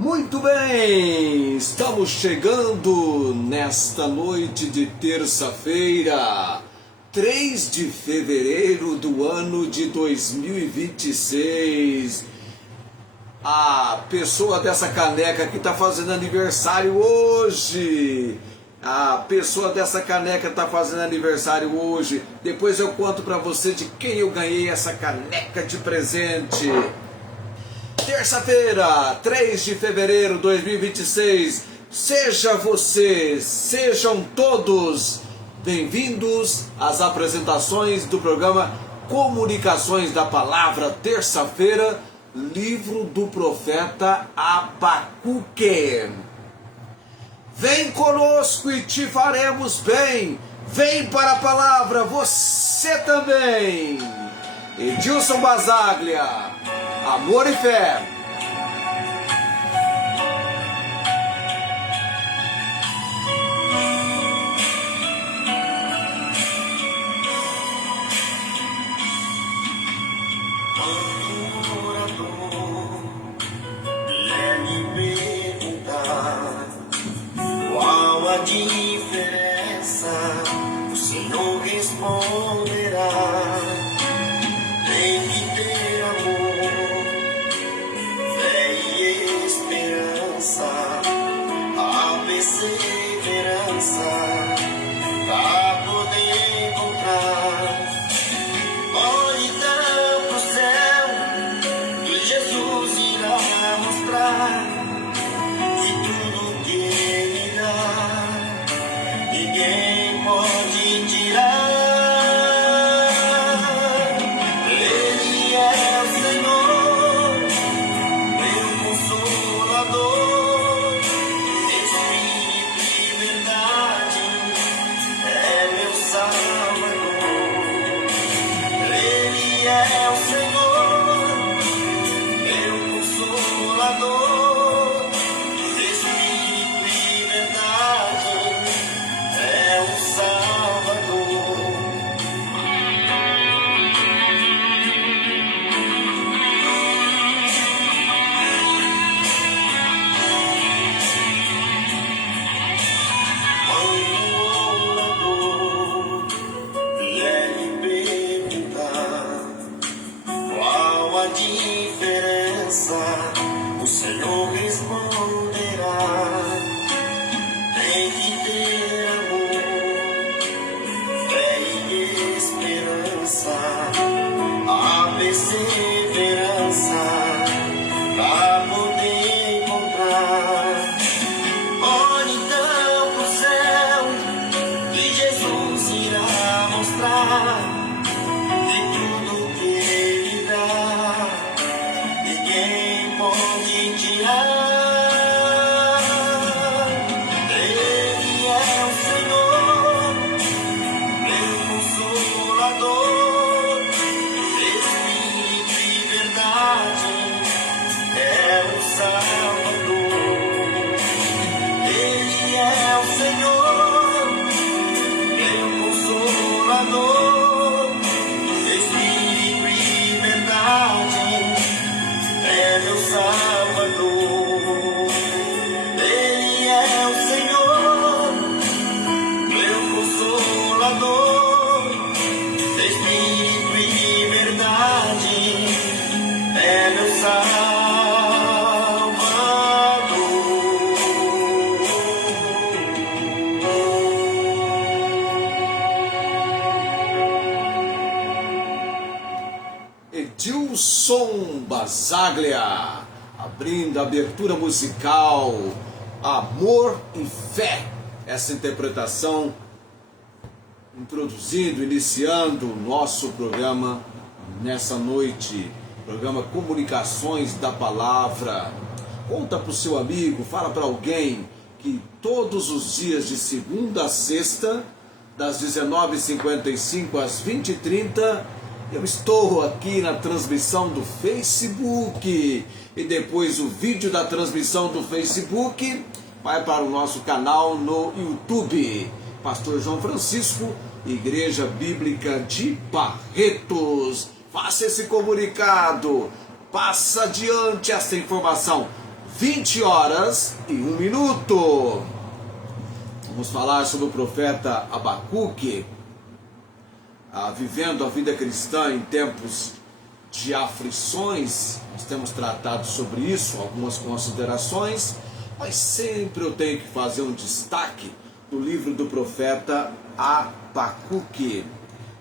Muito bem, estamos chegando nesta noite de terça-feira, 3 de fevereiro do ano de 2026. A pessoa dessa caneca que está fazendo aniversário hoje. Depois eu conto para você de quem eu ganhei essa caneca de presente. Terça-feira, 3 de fevereiro de 2026. Sejam todos bem-vindos às apresentações do programa Comunicações da Palavra, terça-feira, livro do profeta Abacuque. Vem conosco e te faremos bem. Vem para a palavra, você também. Edilson Basaglia, amor e fé. A diferença, o Senhor responderá. Tem que ter amor, fé e esperança, a perseverança pra poder encontrar. Olhe então pro céu que Jesus irá mostrar que tudo que Ele dá ninguém pode tirar. Ele é o Senhor, meu consolador, Espírito e verdade, é meu Salvador. Ele é o Senhor, meu consolador, Espírito e verdade, é o Salvador. Quando o orador vier lhe perguntar qual a diferença, o Senhor responderá. Tem que ter amor, fé e esperança, a perseverança pra poder encontrar. Olhe então pro céu que Jesus irá mostrar que tudo que Ele dá ninguém pode tirar. Ele é o Senhor, meu consolador, Espírito e verdade, é o Salvador. Ele é o Senhor, meu consolador, Espírito e verdade, é meu Salvador. Ele é o Senhor, meu consolador, Espírito e verdade, é meu Salvador. Edilson Basaglia, abrindo a abertura musical, Amor e Fé. Essa interpretação, iniciando o nosso programa nessa noite, programa Comunicações da Palavra. Conta para o seu amigo, fala para alguém que todos os dias de segunda a sexta, das 19h55 às 20h30, eu estou aqui na transmissão do Facebook, e depois o vídeo da transmissão do Facebook vai para o nosso canal no YouTube. Pastor João Francisco, Igreja Bíblica de Barretos. Faça esse comunicado, passa adiante essa informação. 20h01. Vamos falar sobre o profeta Abacuque, vivendo a vida cristã em tempos de aflições. Nós temos tratado sobre isso, algumas considerações, mas sempre eu tenho que fazer um destaque do livro do profeta Abacuque.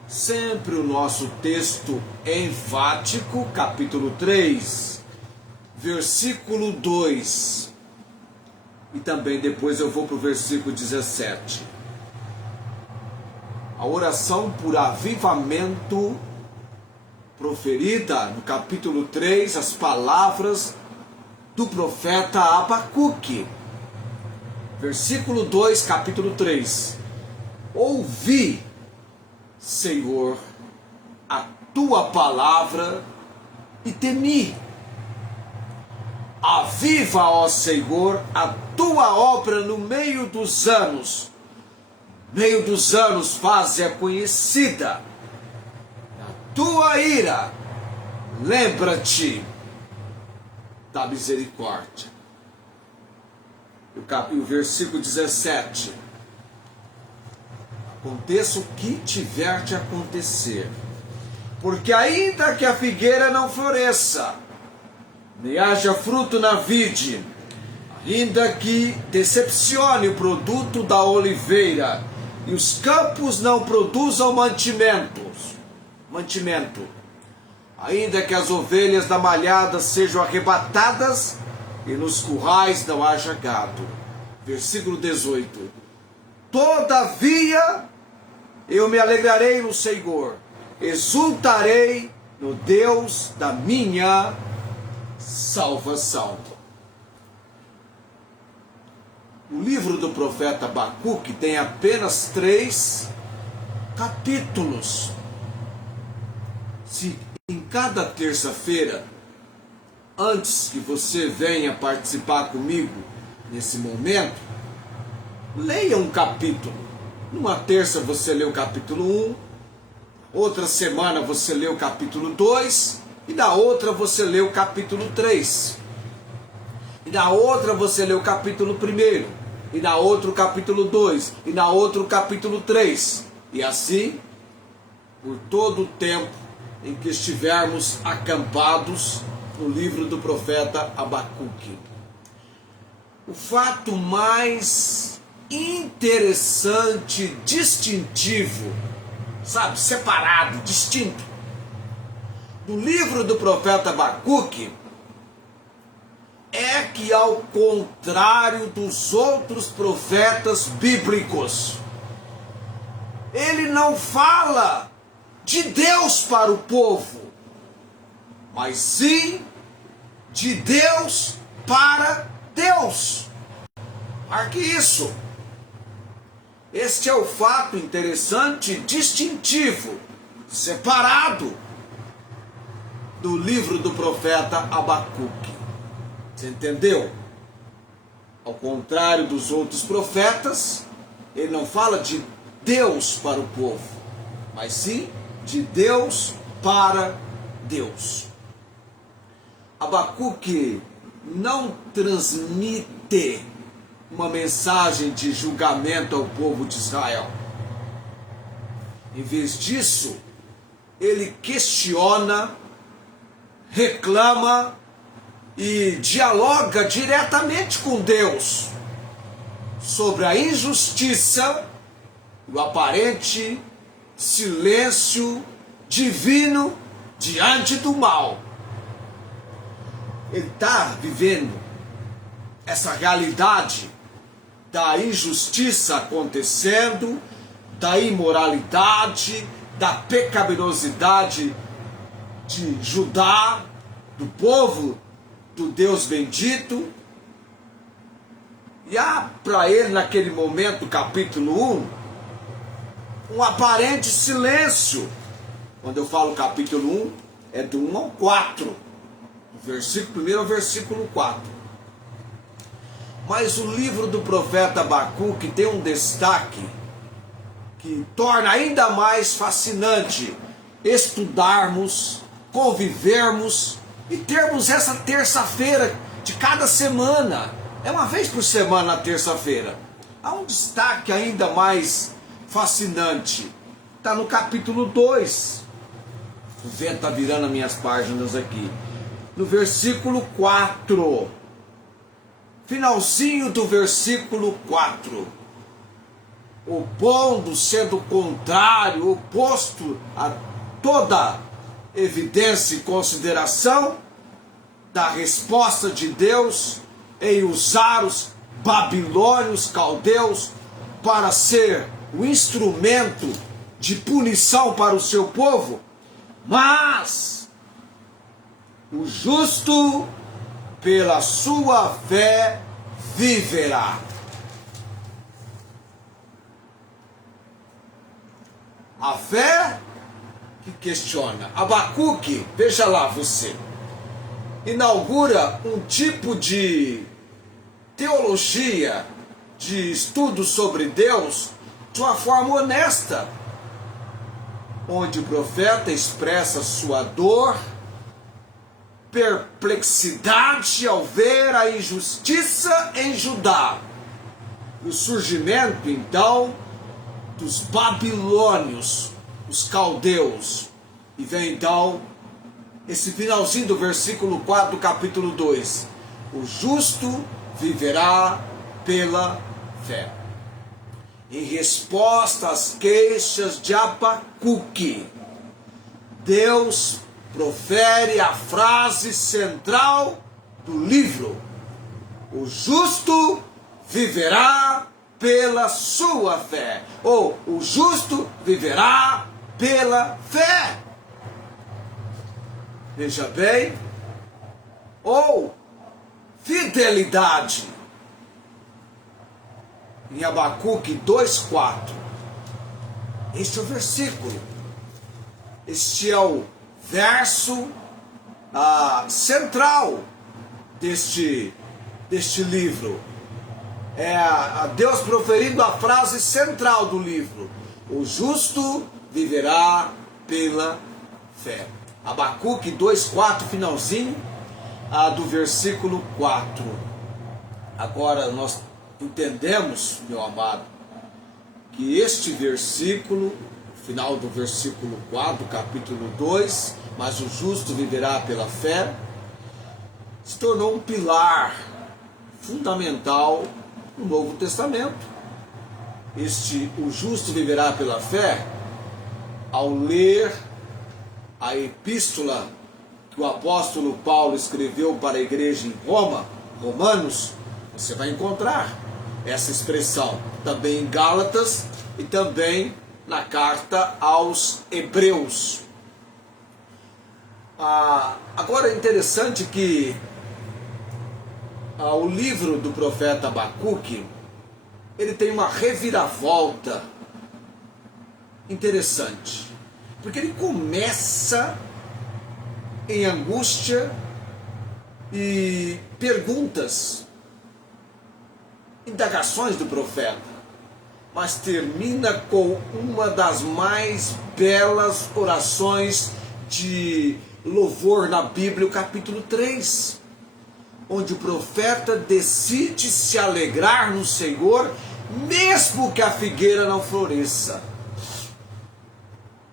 Sempre o nosso texto enfático, capítulo 3, versículo 2. E também depois eu vou para o versículo 17. A oração por avivamento proferida no capítulo 3, as palavras do profeta Abacuque. Versículo 2, capítulo 3. Ouvi, Senhor, a tua palavra e temi. Aviva, ó Senhor, a tua obra no meio dos anos. No meio dos anos faze-a conhecida. Na tua ira, lembra-te da misericórdia. E o versículo 17. Aconteça o que tiver de acontecer, porque ainda que a figueira não floresça, nem haja fruto na vide, ainda que decepcione o produto da oliveira, e os campos não produzam mantimento, ainda que as ovelhas da malhada sejam arrebatadas, e nos currais não haja gado. Versículo 18. Todavia eu me alegrarei no Senhor, exultarei no Deus da minha salvação. O livro do profeta Abacuque tem apenas 3 capítulos. Se em cada terça-feira, antes que você venha participar comigo nesse momento, leia um capítulo. Numa terça você lê o capítulo 1, outra semana você lê o capítulo 2, e na outra você lê o capítulo 3. E na outra você lê o capítulo 1, e na outra o capítulo 2, e na outra o capítulo 3. E assim, por todo o tempo em que estivermos acampados no livro do profeta Abacuque. O fato mais interessante, distintivo, separado, distinto, do livro do profeta Abacuque é que, ao contrário dos outros profetas bíblicos, ele não fala de Deus para o povo, mas sim de Deus para Deus. Marque isso. Este é o fato interessante, distintivo, separado do livro do profeta Abacuque. Você entendeu? Ao contrário dos outros profetas, ele não fala de Deus para o povo, mas sim de Deus para Deus. Abacuque não transmite uma mensagem de julgamento ao povo de Israel. Em vez disso, ele questiona, reclama e dialoga diretamente com Deus sobre a injustiça e o aparente silêncio divino diante do mal. Ele está vivendo essa realidade da injustiça acontecendo, da imoralidade, da pecaminosidade de Judá, do povo do Deus bendito. E há para ele, naquele momento, capítulo 1, um aparente silêncio. Quando eu falo capítulo 1, é do 1 ao 4, do versículo 1 ao versículo 4. Mas o livro do profeta Abacuque tem um destaque que torna ainda mais fascinante estudarmos, convivermos e termos essa terça-feira de cada semana. É uma vez por semana, na terça-feira. Há um destaque ainda mais fascinante. Está no capítulo 2. O vento está virando as minhas páginas aqui. No versículo 4. Finalzinho do versículo 4. Opondo, sendo contrário, oposto a toda evidência e consideração da resposta de Deus em usar os babilônios, caldeus, para ser o instrumento de punição para o seu povo. Mas o justo pela sua fé viverá. A fé que questiona. Abacuque, veja lá você, inaugura um tipo de teologia, de estudo sobre Deus, de uma forma honesta, onde o profeta expressa sua dor, perplexidade ao ver a injustiça em Judá, o surgimento então dos babilônios, os caldeus, e vem então esse finalzinho do versículo 4 do capítulo 2, o justo viverá pela fé. Em resposta às queixas de Abacuque, Deus profere a frase central do livro: o justo viverá pela sua fé, ou o justo viverá pela fé. Veja bem, ou fidelidade. Em Abacuque 2,4. Este é o versículo. Este é o verso central deste livro. É a Deus proferindo a frase central do livro: o justo viverá pela fé. Abacuque 2,4, finalzinho do versículo 4. Agora nós entendemos, meu amado, que este versículo, final do versículo 4, capítulo 2, mas o justo viverá pela fé, se tornou um pilar fundamental no Novo Testamento. O justo viverá pela fé, ao ler a epístola que o apóstolo Paulo escreveu para a igreja em Roma, Romanos, você vai encontrar essa expressão também em Gálatas e também na carta aos Hebreus. Agora é interessante que o livro do profeta Abacuque, ele tem uma reviravolta interessante, porque ele começa em angústia e perguntas, indagações do profeta, mas termina com uma das mais belas orações de louvor na Bíblia, o capítulo 3, onde o profeta decide se alegrar no Senhor, mesmo que a figueira não floresça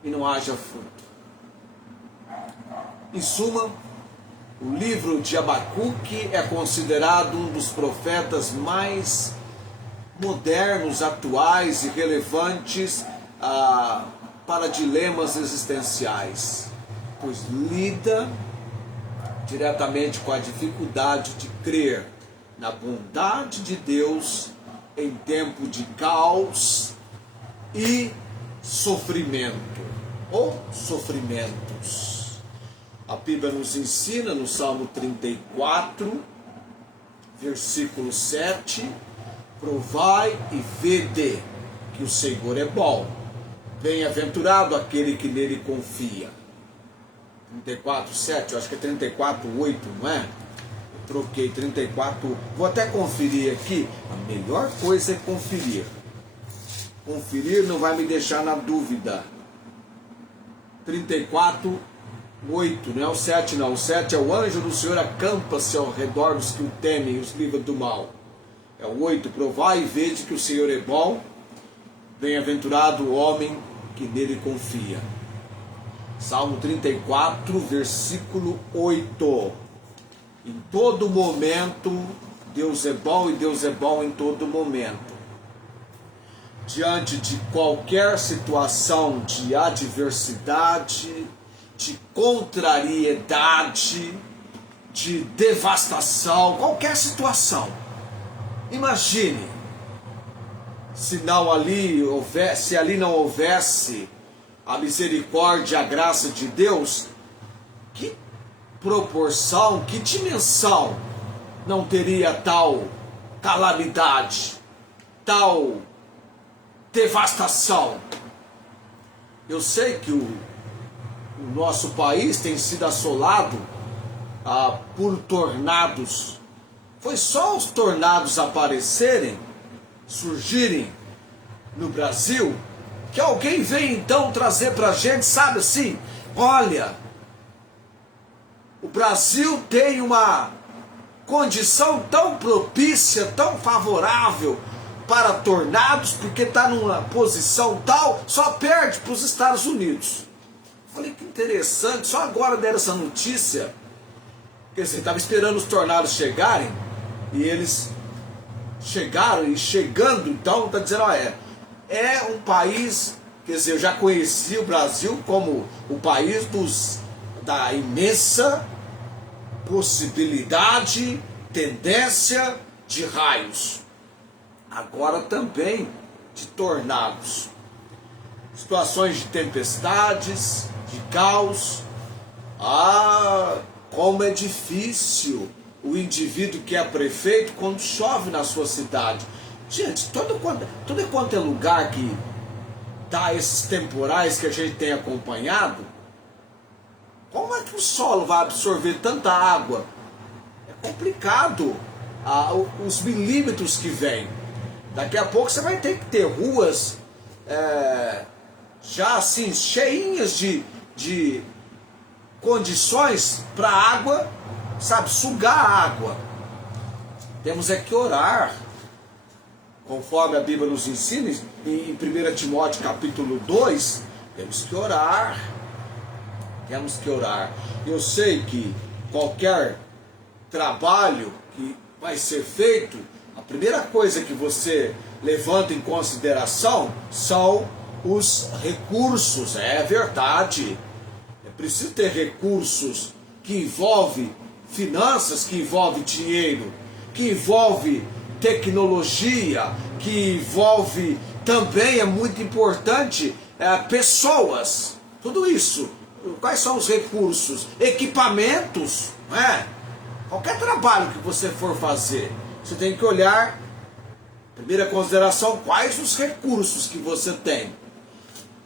e não haja fruto. Em suma, o livro de Abacuque é considerado um dos profetas mais modernos, atuais e relevantes para dilemas existenciais, pois lida diretamente com a dificuldade de crer na bondade de Deus em tempo de caos e sofrimento, ou sofrimentos. A Bíblia nos ensina no Salmo 34, versículo 7, provai e vede que o Senhor é bom, bem-aventurado aquele que nele confia. 34, 7, eu acho que é 34, 8, não é? Eu troquei 34, vou até conferir aqui. A melhor coisa é conferir. Conferir não vai me deixar na dúvida. 34, 8, não é o 7 não. O 7 é o anjo do Senhor acampa-se ao redor dos que o temem e os livra do mal. É o 8, provai e vede que o Senhor é bom, bem-aventurado o homem que nele confia. Salmo 34, versículo 8. Em todo momento, Deus é bom e Deus é bom em todo momento. Diante de qualquer situação de adversidade, de contrariedade, de devastação, qualquer situação. Imagine, se ali não houvesse a misericórdia, a graça de Deus, que proporção, que dimensão não teria tal calamidade, tal devastação. Eu sei que o nosso país tem sido assolado por tornados. Foi só os tornados aparecerem, surgirem no Brasil, que alguém vem então trazer para a gente, sabe assim, olha, o Brasil tem uma condição tão propícia, tão favorável para tornados, porque está numa posição tal, só perde para os Estados Unidos. Falei, que interessante, só agora deram essa notícia. Quer dizer, estava esperando os tornados chegarem, e eles chegaram, e chegando, então, está dizendo, é um país, quer dizer, eu já conheci o Brasil como o país da imensa possibilidade, tendência de raios. Agora também de tornados. Situações de tempestades, de caos. Como é difícil o indivíduo que é prefeito quando chove na sua cidade. Gente, tudo quanto é lugar que dá esses temporais que a gente tem acompanhado, como é que o solo vai absorver tanta água? É complicado os milímetros que vêm. Daqui a pouco você vai ter que ter ruas já assim cheinhas de condições para a água, sabe, sugar a água. Temos que orar, conforme a Bíblia nos ensina, em 1 Timóteo capítulo 2, temos que orar. Temos que orar. Eu sei que qualquer trabalho que vai ser feito, a primeira coisa que você levanta em consideração são os recursos. É verdade. É preciso ter recursos que envolvem finanças, que envolvem dinheiro, que envolve tecnologia, que envolve também, é muito importante, pessoas. Tudo isso. Quais são os recursos? Equipamentos, não é? Qualquer trabalho que você for fazer, você tem que olhar, primeira consideração, quais os recursos que você tem.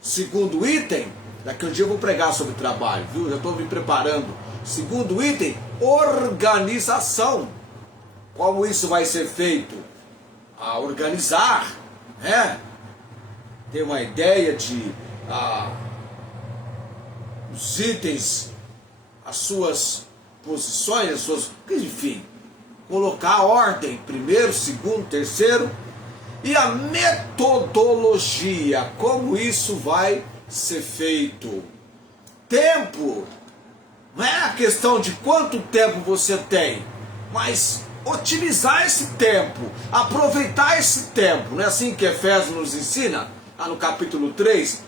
Segundo item, daqui um dia eu vou pregar sobre trabalho, viu? Já estou me preparando. Segundo item, organização. Como isso vai ser feito? A organizar, né? Ter uma ideia de os itens, as suas posições, enfim, colocar a ordem, primeiro, segundo, terceiro, e a metodologia, como isso vai ser feito. Tempo, não é a questão de quanto tempo você tem, mas utilizar esse tempo, aproveitar esse tempo. Não é assim que Efésios nos ensina? Lá no capítulo 3,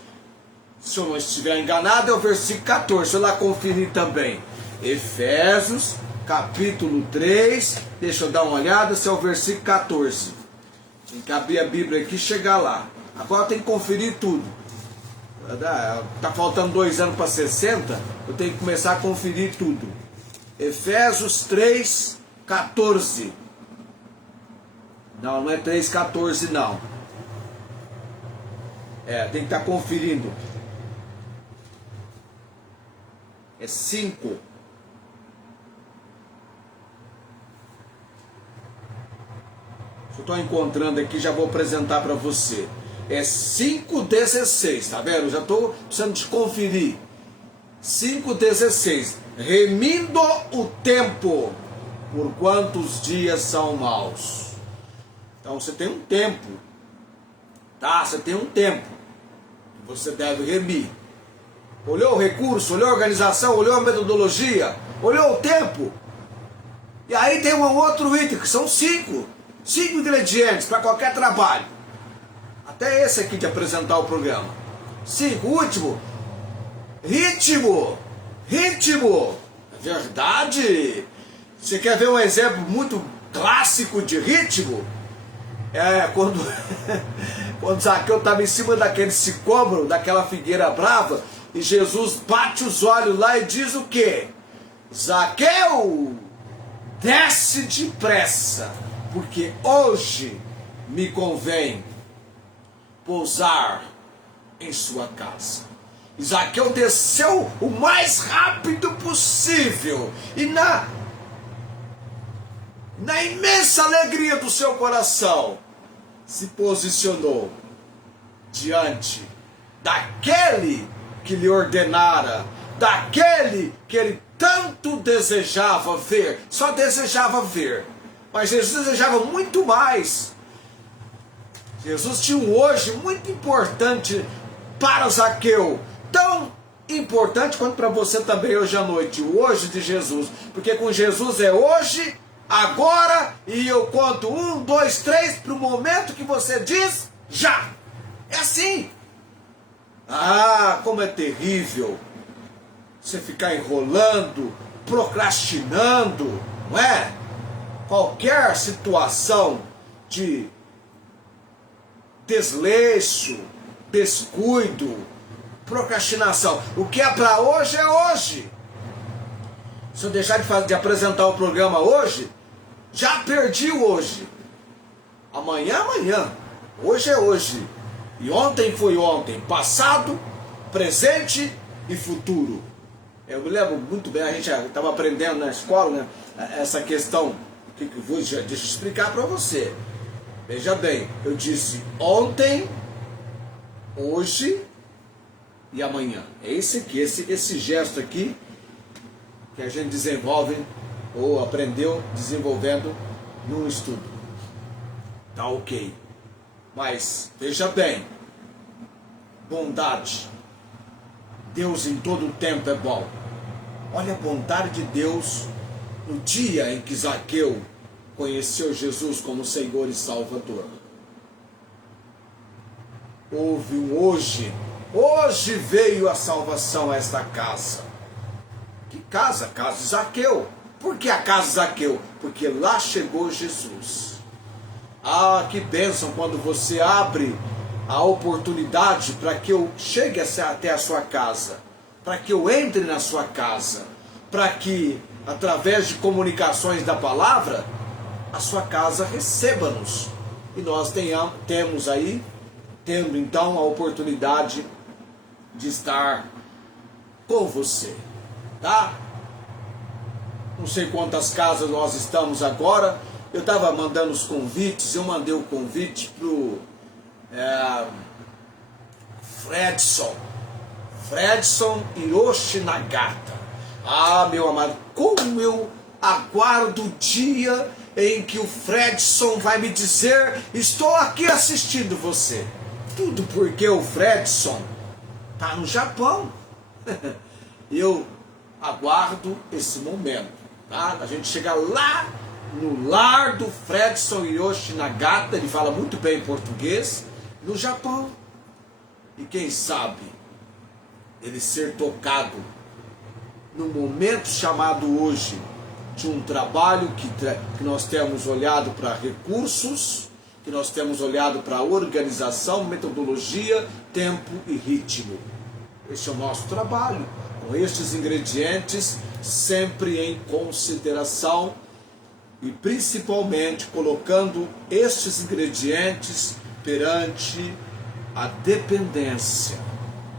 se eu não estiver enganado, é o versículo 14, deixa eu lá conferir também. Efésios, capítulo 3, deixa eu dar uma olhada, se é o versículo 14. Tem que abrir a Bíblia aqui e chegar lá. Agora tem que conferir tudo. Está faltando 2 anos para 60, eu tenho que começar a conferir tudo. Efésios 3, 14. Não é 3, 14 não. Tem que estar conferindo. É 5. Eu estou encontrando aqui, já vou apresentar para você. É 5,16, tá vendo? Já estou precisando de conferir. 5,16. Remindo o tempo, por quantos dias são maus. Então você tem um tempo, tá? Você tem um tempo que você deve remir. Olhou o recurso, olhou a organização, olhou a metodologia, olhou o tempo. E aí tem um outro item, que são 5 ingredientes para qualquer trabalho. Até esse aqui de apresentar o programa. 5, último, ritmo. É verdade. Você quer ver um exemplo muito clássico de ritmo? É quando Zaqueu estava em cima daquele sicômoro, daquela figueira brava, e Jesus bate os olhos lá e diz o quê? Zaqueu, desce depressa, porque hoje me convém pousar em sua casa. E Zaqueu desceu o mais rápido possível, e na imensa alegria do seu coração, se posicionou diante daquele que lhe ordenara, daquele que ele tanto desejava ver, só desejava ver, mas Jesus desejava muito mais. Jesus tinha um hoje muito importante para Zaqueu, tão importante quanto para você também hoje à noite, o hoje de Jesus, porque com Jesus é hoje, agora, e eu conto 1, 2, 3 para o momento que você diz já. É assim. Ah, como é terrível você ficar enrolando, procrastinando, não é? Qualquer situação de desleixo, descuido, procrastinação. O que é para hoje é hoje. Se eu deixar de apresentar o programa hoje, já perdi o hoje. Amanhã é amanhã. Hoje é hoje. E ontem foi ontem. Passado, presente e futuro. Eu me lembro muito bem, a gente estava aprendendo na escola, né, essa questão, que eu vou, deixa eu explicar para você. Veja bem, eu disse ontem, hoje e amanhã. É esse aqui, esse gesto aqui, que a gente desenvolve ou aprendeu desenvolvendo num estudo. Tá ok. Mas, veja bem, bondade. Deus em todo o tempo é bom. Olha a bondade de Deus no dia em que Zaqueu conheceu Jesus como Senhor e Salvador. Houve um hoje. Hoje veio a salvação a esta casa. Que casa? Casa de Zaqueu. Por que a casa de Zaqueu? Porque lá chegou Jesus. Ah, que bênção quando você abre a oportunidade para que eu chegue até a sua casa, para que eu entre na sua casa, para que, através de comunicações da palavra, a sua casa receba-nos. E nós tendo então a oportunidade de estar com você, tá? Não sei quantas casas nós estamos agora. Eu estava mandando os convites, eu mandei o convite para o Fredson Hiroshi Nagata. Ah, meu amado, como eu aguardo o dia em que o Fredson vai me dizer: estou aqui assistindo você. Tudo porque o Fredson está no Japão. Eu aguardo esse momento, tá? A gente chegar lá no lar do Fredson Hiroshi Nagata, ele fala muito bem português, no Japão. E quem sabe ele ser tocado no momento chamado hoje de um trabalho que nós temos olhado para recursos, que nós temos olhado para organização, metodologia, tempo e ritmo. Este é o nosso trabalho, com estes ingredientes sempre em consideração e principalmente colocando estes ingredientes perante a dependência,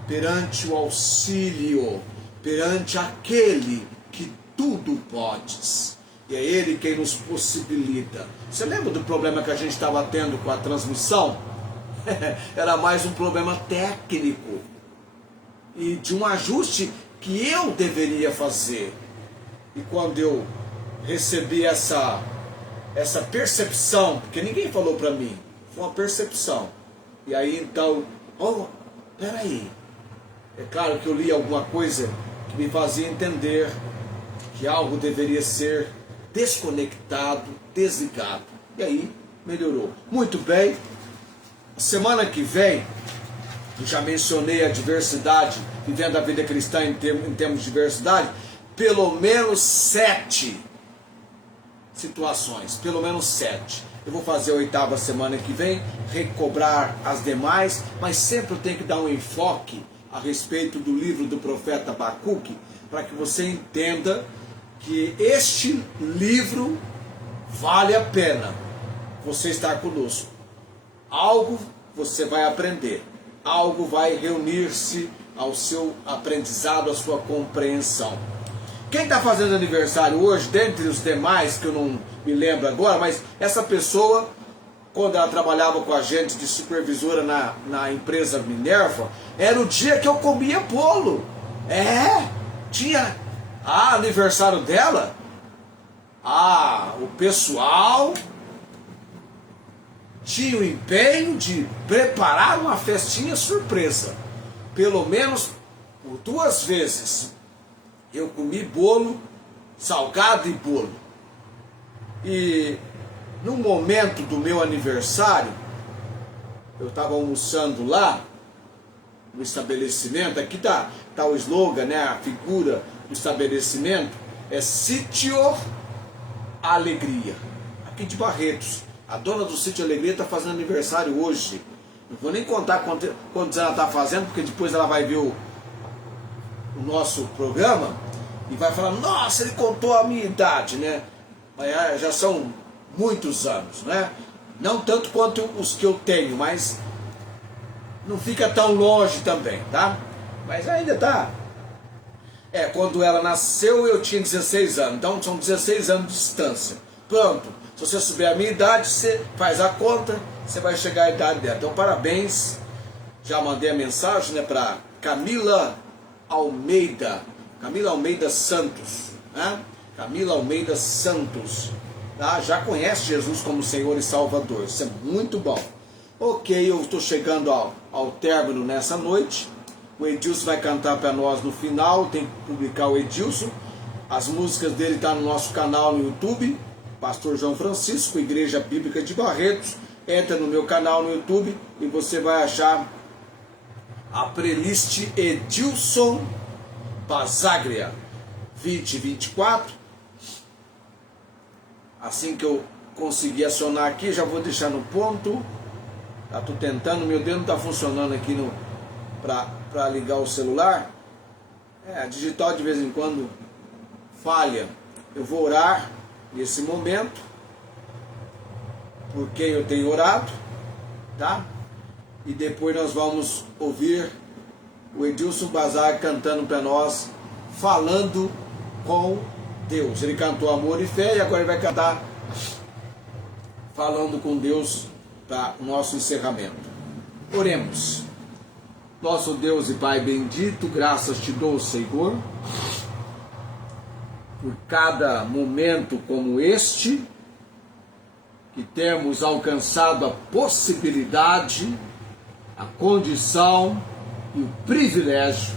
perante o auxílio, perante aquele que tudo podes. E é Ele quem nos possibilita. Você lembra do problema que a gente estava tendo com a transmissão? Era mais um problema técnico e de um ajuste que eu deveria fazer. E quando eu recebi essa percepção, porque ninguém falou para mim, foi uma percepção. E aí então, peraí. É claro que eu li alguma coisa que me fazia entender que algo deveria ser desconectado, desligado. E aí melhorou. Muito bem. Semana que vem, eu já mencionei a diversidade, vivendo a vida cristã em termos de diversidade, pelo menos 7 situações, pelo menos 7. Eu vou fazer a 8ª semana que vem, recobrar as demais, mas sempre eu tenho que dar um enfoque a respeito do livro do profeta Abacuque, para que você entenda que este livro vale a pena você estar conosco. Algo você vai aprender, algo vai reunir-se ao seu aprendizado, à sua compreensão. Quem está fazendo aniversário hoje, dentre os demais, que eu não me lembro agora, mas essa pessoa, quando ela trabalhava com a gente de supervisora na empresa Minerva, era o dia que eu comia bolo. Tinha aniversário dela. O pessoal tinha o empenho de preparar uma festinha surpresa. Pelo menos por 2 vezes eu comi bolo, salgado e bolo. E no momento do meu aniversário, eu estava almoçando lá no estabelecimento. Aqui tá o slogan, né? A figura do estabelecimento é Sítio Alegria, aqui de Barretos. A dona do Sítio Alegria está fazendo aniversário hoje. Não vou nem contar quantos ela está fazendo, porque depois ela vai ver o nosso programa e vai falar: nossa, ele contou a minha idade, né? Mas já são muitos anos, né? Não tanto quanto os que eu tenho, mas não fica tão longe também, tá? Mas ainda tá. Quando ela nasceu eu tinha 16 anos, então são 16 anos de distância. Pronto, se você souber a minha idade, você faz a conta, você vai chegar à idade dela. Então parabéns, já mandei a mensagem, né, para Camila Almeida Santos, né? Camila Almeida Santos, tá? Já conhece Jesus como Senhor e Salvador, isso é muito bom. Ok, eu estou chegando ao término nessa noite. O Edilson vai cantar para nós no final, tem que publicar o Edilson. As músicas dele estão no nosso canal no YouTube, Pastor João Francisco, Igreja Bíblica de Barretos. Entra no meu canal no YouTube e você vai achar a playlist Edilson Basaglia 2024. Assim que eu conseguir acionar aqui, já vou deixar no ponto. Estou tentando, meu dedo não está funcionando aqui para ligar o celular. A digital de vez em quando falha. Eu vou orar nesse momento por quem eu tenho orado, tá? E depois nós vamos ouvir o Edilson Basaglia cantando para nós, falando com Deus. Ele cantou Amor e Fé e agora ele vai cantar falando com Deus para o nosso encerramento. Oremos. Nosso Deus e Pai bendito, graças te dou, Senhor, por cada momento como este, que temos alcançado a possibilidade, a condição e o privilégio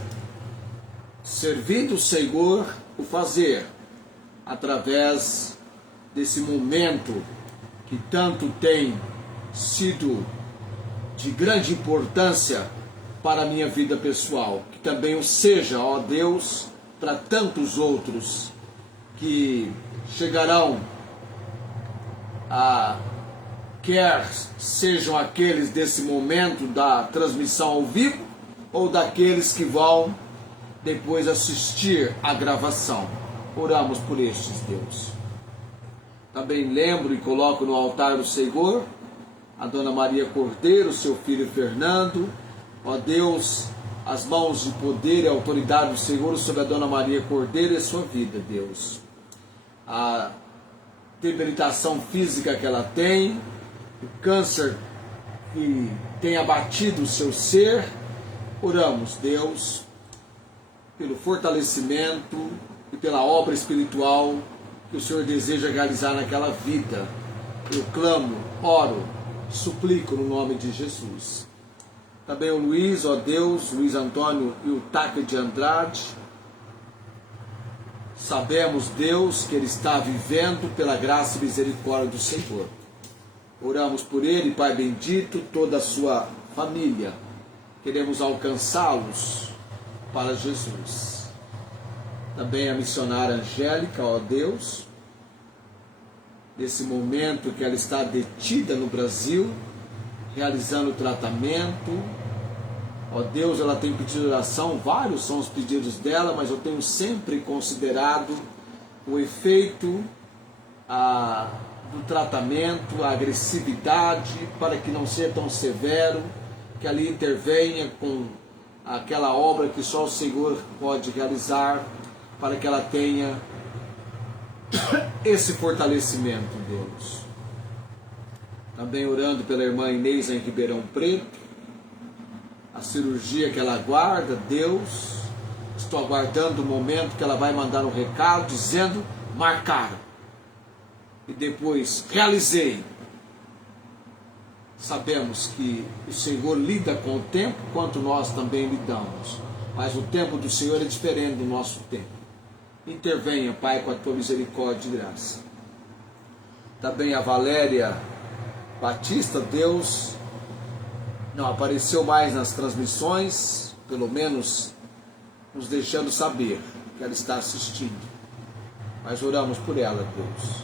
de servir do Senhor, o fazer através desse momento que tanto tem sido de grande importância para a minha vida pessoal, que também o seja, ó Deus, para tantos outros que chegarão quer sejam aqueles desse momento da transmissão ao vivo ou daqueles que vão depois assistir a gravação. Oramos por estes, Deus. Também lembro e coloco no altar do Senhor a Dona Maria Cordeiro, seu filho Fernando. Ó Deus, as mãos de poder e autoridade do Senhor sobre a Dona Maria Cordeiro e sua vida, Deus. A debilitação física que ela tem, o câncer que tem abatido o seu ser. Oramos, Deus, pelo fortalecimento e pela obra espiritual que o Senhor deseja realizar naquela vida. Eu clamo, oro, suplico no nome de Jesus. Também o Luiz, ó Deus, Luiz Antônio e o Taque de Andrade. Sabemos, Deus, que ele está vivendo pela graça e misericórdia do Senhor. Oramos por ele, Pai bendito, toda a sua família. Queremos alcançá-los para Jesus. Também a missionária Angélica, ó Deus, nesse momento que ela está detida no Brasil, realizando o tratamento. Ó Deus, ela tem pedido oração, vários são os pedidos dela, mas eu tenho sempre considerado o efeito do tratamento, a agressividade, para que não seja tão severo, que ali intervenha com aquela obra que só o Senhor pode realizar, para que ela tenha esse fortalecimento, Deus. Também orando pela irmã Inês em Ribeirão Preto, a cirurgia que ela aguarda, Deus, estou aguardando o momento que ela vai mandar um recado dizendo, marcaram, e depois realizei. Sabemos que o Senhor lida com o tempo, quanto nós também lidamos, mas o tempo do Senhor é diferente do nosso tempo. Intervenha, Pai, com a tua misericórdia e graça. Também a Valéria Batista, Deus, não apareceu mais nas transmissões, pelo menos nos deixando saber que ela está assistindo. Mas oramos por ela, Deus.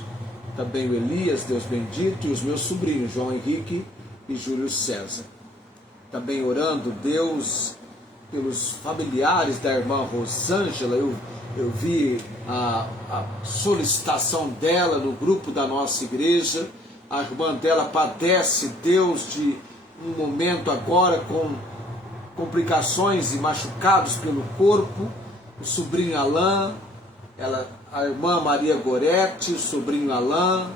Também o Elias, Deus bendito, e os meus sobrinhos, João Henrique e Júlio César. Também orando, Deus, pelos familiares da irmã Rosângela. Eu vi a solicitação dela no grupo da nossa igreja. A irmã dela padece, Deus, de um momento agora com complicações e machucados pelo corpo. O sobrinho Alain, a irmã Maria Goretti, o sobrinho Alain.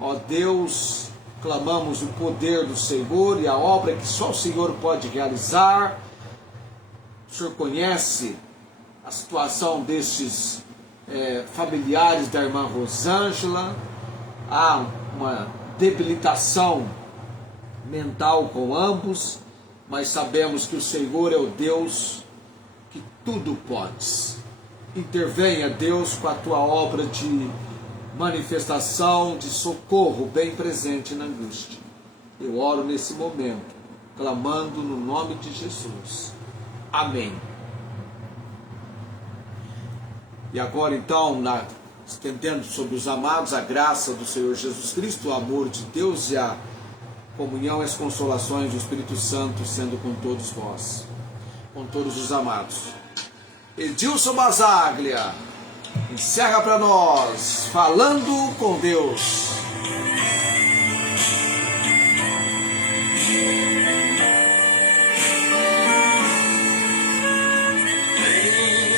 Ó Deus, clamamos o poder do Senhor e a obra que só o Senhor pode realizar. O Senhor conhece a situação destes familiares da irmã Rosângela. Há uma debilitação mental com ambos, mas sabemos que o Senhor é o Deus que tudo pode. Intervenha, Deus, com a tua obra de manifestação, de socorro bem presente na angústia. Eu oro nesse momento, clamando no nome de Jesus. Amém. E agora então, estendendo sobre os amados a graça do Senhor Jesus Cristo, o amor de Deus e a comunhão e as consolações do Espírito Santo sendo com todos vós, com todos os amados. Edilson Basaglia encerra para nós, falando com Deus.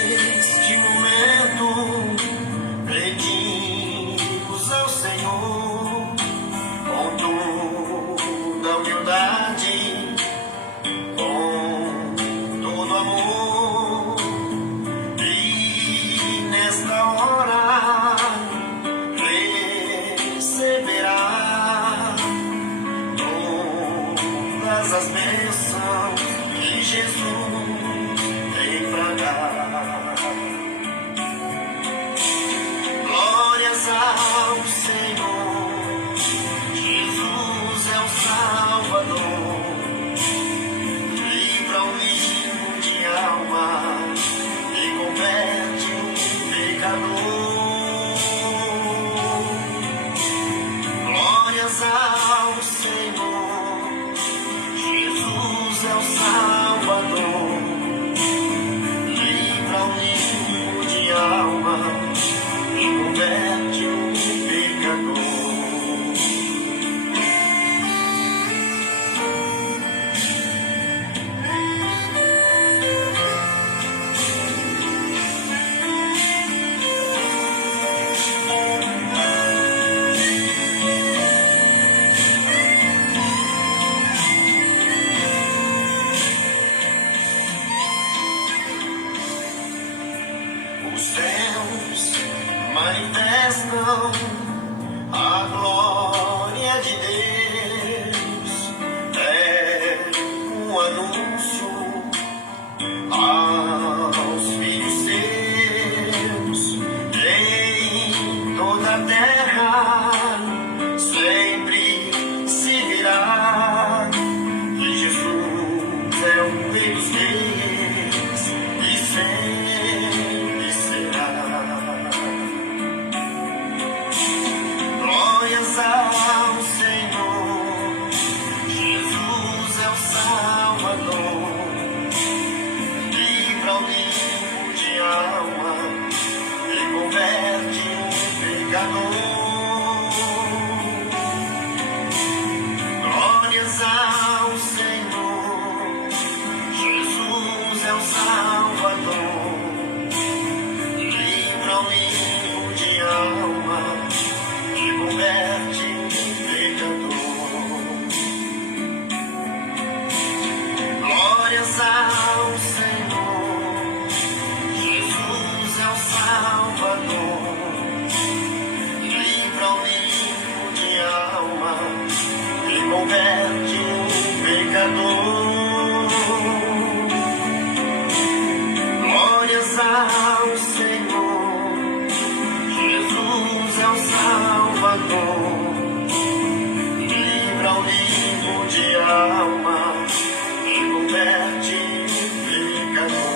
Neste momento, pedimos ao Senhor com toda humildade, com todo amor, e nesta hora receberá todas as bênçãos que Jesus tem para dar. Glórias ao Senhor, Jesus é o Salvador, livra o livro de alma e converte o pecador. Glórias ao Senhor, Jesus amor, livra o livro de alma e converte em pecador.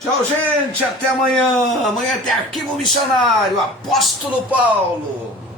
Tchau, gente. Até amanhã. Amanhã tem Arquivo Missionário. Apóstolo Paulo.